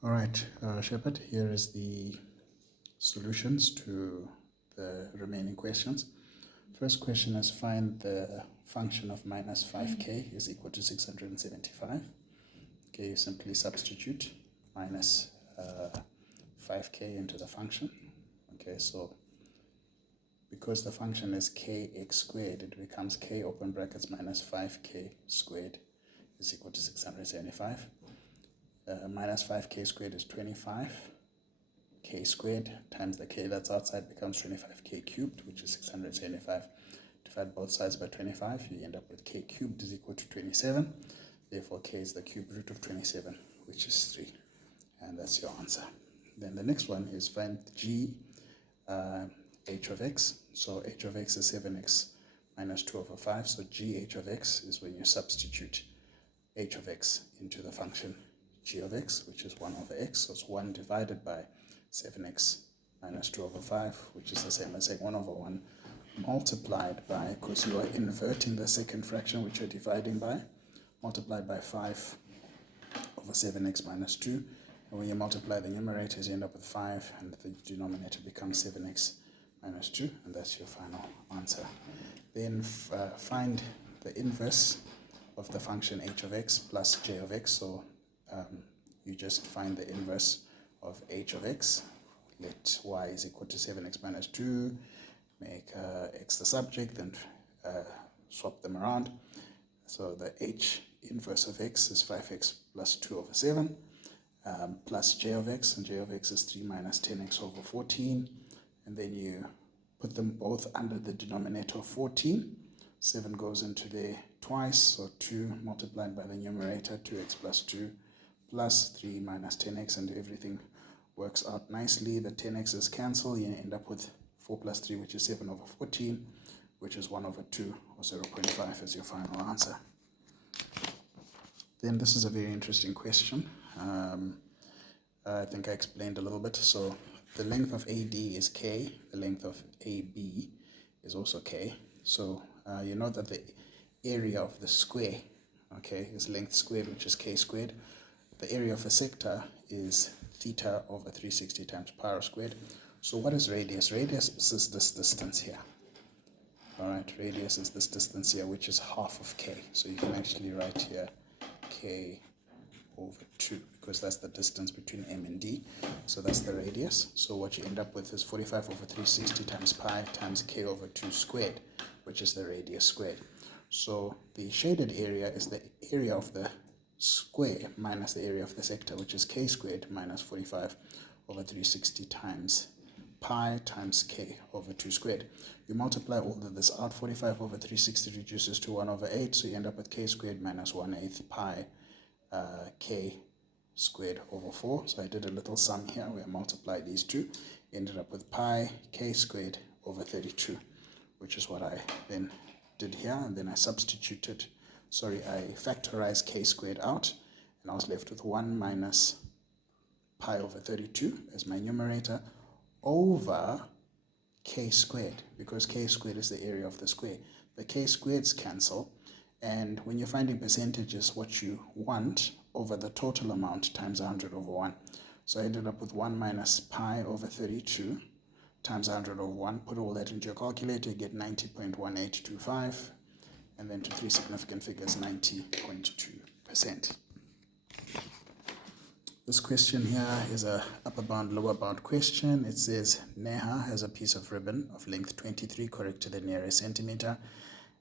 All right, Shepard, here is the solutions to the remaining questions. First question is find the function of minus 5k is equal to 675. Okay, you simply substitute minus 5k into the function. Okay, so because the function is kx squared, it becomes k open brackets minus 5k squared is equal to 675. Minus 5k squared is 25. K squared times the k that's outside becomes 25k cubed, which is 675. Divide both sides by 25, you end up with k cubed is equal to 27. Therefore, k is the cube root of 27, which is 3. And that's your answer. Then the next one is find g h of x. So h of x is 7x minus 2 over 5. So g h of x is when you substitute h of x into the function g of x, which is 1 over x. So it's 1 divided by 7x minus 2 over 5, which is the same as saying 1 over 1 multiplied by, because you are inverting the second fraction which you're dividing by, multiplied by 5 over 7x minus 2. And when you multiply the numerators, you end up with 5, and the denominator becomes 7x minus 2, and that's your final answer. Then find the inverse of the function h of x plus j of x. So you just find the inverse of h of x. Let y is equal to 7x minus 2. Make x the subject, then swap them around. So the h inverse of x is 5x plus 2 over 7 plus j of x, and j of x is 3 minus 10x over 14. And then you put them both under the denominator of 14. 7 goes into there twice, so 2 multiplied by the numerator, 2x plus 2 plus 3 minus 10x, and everything works out nicely. The 10x's cancel, you end up with 4 plus 3, which is 7 over 14, which is 1 over 2, or 0.5 as your final answer. Then this is a very interesting question. I think I explained a little bit. So the length of AD is k, the length of AB is also k. So you know that the area of the square, okay, is length squared, which is k squared. The area of a sector is theta over 360 times pi r squared. So what is radius? Radius is this distance here. All right, radius is this distance here, which is half of k. So you can actually write here k over 2, because that's the distance between M and D. So that's the radius. So what you end up with is 45 over 360 times pi times k over 2 squared, which is the radius squared. So the shaded area is the area of the square minus the area of the sector, which is k squared minus 45 over 360 times pi times k over 2 squared. You multiply all of this out. 45 over 360 reduces to 1 over 8, so you end up with k squared minus 1/8 pi k squared over 4. So I did a little sum here where I multiplied these two, ended up with pi k squared over 32, which is what I then did here. And then I factorized k squared out, and I was left with 1 minus pi over 32 as my numerator over k squared, because k squared is the area of the square. The k squareds cancel, and when you're finding percentages, what you want over the total amount times 100 over 1. So I ended up with 1 minus pi over 32 times 100 over 1. Put all that into your calculator, you get 90.1825, and then to 3 significant figures, 90.2%. This question here is a upper bound, lower bound question. It says Neha has a piece of ribbon of length 23 correct to the nearest centimeter,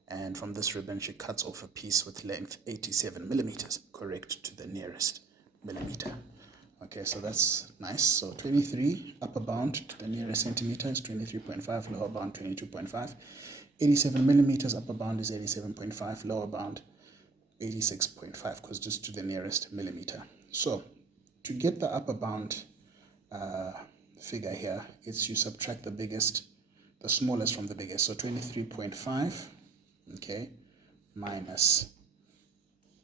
and from this ribbon she cuts off a piece with length 87 millimeters correct to the nearest millimeter. Okay, so that's nice. So 23 upper bound to the nearest centimeter is 23.5, lower bound 22.5. 87 millimeters upper bound is 87.5, lower bound 86.5, because just to the nearest millimeter. So to get the upper bound figure here, it's you subtract the smallest from the biggest. So 23.5, okay, minus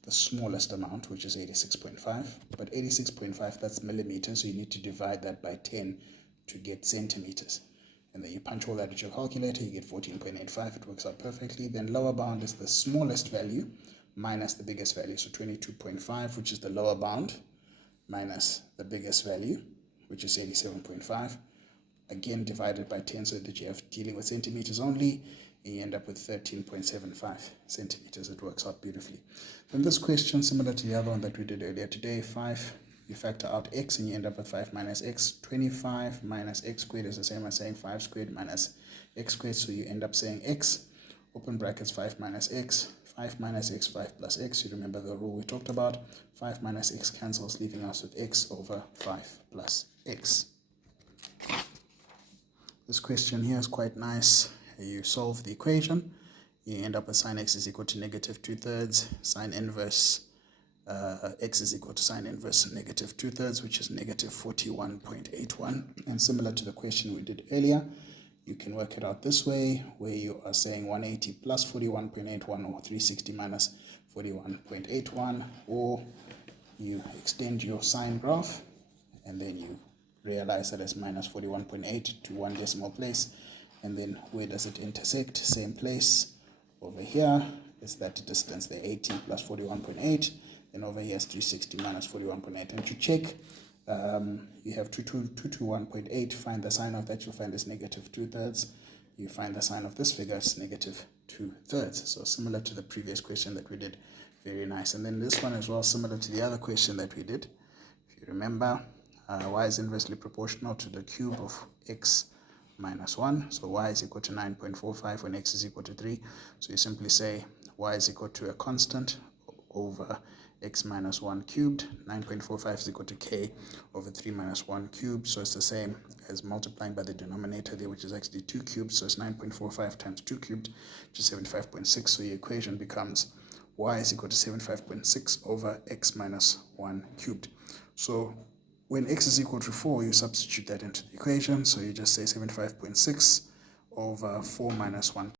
the smallest amount, which is 86.5. But 86.5, that's millimeters, so you need to divide that by 10 to get centimeters. And then you punch all that at your calculator, you get 14.85. It works out perfectly. Then lower bound is the smallest value minus the biggest value, so 22.5, which is the lower bound, minus the biggest value, which is 87.5. Again, divided by 10 so that you have dealing with centimeters only, and you end up with 13.75 centimeters. It works out beautifully. Then this question, similar to the other one that we did earlier today, 5, you factor out x and you end up with 5 minus x. 25 minus x squared is the same as saying 5 squared minus x squared, so you end up saying x, open brackets, 5 minus x, 5 minus x, 5 plus x. You remember the rule we talked about. 5 minus x cancels, leaving us with x over 5 plus x. This question here is quite nice. You solve the equation, you end up with sine x is equal to negative 2/3, sine inverse x is equal to sine inverse negative 2/3, which is negative 41.81. And similar to the question we did earlier, you can work it out this way, where you are saying 180 plus 41.81 or 360 minus 41.81, or you extend your sine graph and then you realize that it's minus 41.8 to one decimal place, and then where does it intersect? Same place. Over here is that distance, the 80 plus 41.8, then over here is 360 minus 41.8. And to check, you have 221.8, find the sine of that, you'll find is negative 2/3. You find the sine of this figure is negative 2/3. So similar to the previous question that we did. Very nice. And then this one as well, similar to the other question that we did. If you remember, y is inversely proportional to the cube of x minus 1. So y is equal to 9.45 when x is equal to 3. So you simply say y is equal to a constant over x minus 1 cubed. 9.45 is equal to k over 3 minus 1 cubed. So it's the same as multiplying by the denominator there, which is actually 2 cubed. So it's 9.45 times 2 cubed, which is 75.6. So your equation becomes y is equal to 75.6 over x minus 1 cubed. So when x is equal to 4, you substitute that into the equation. So you just say 75.6 over 4 minus 1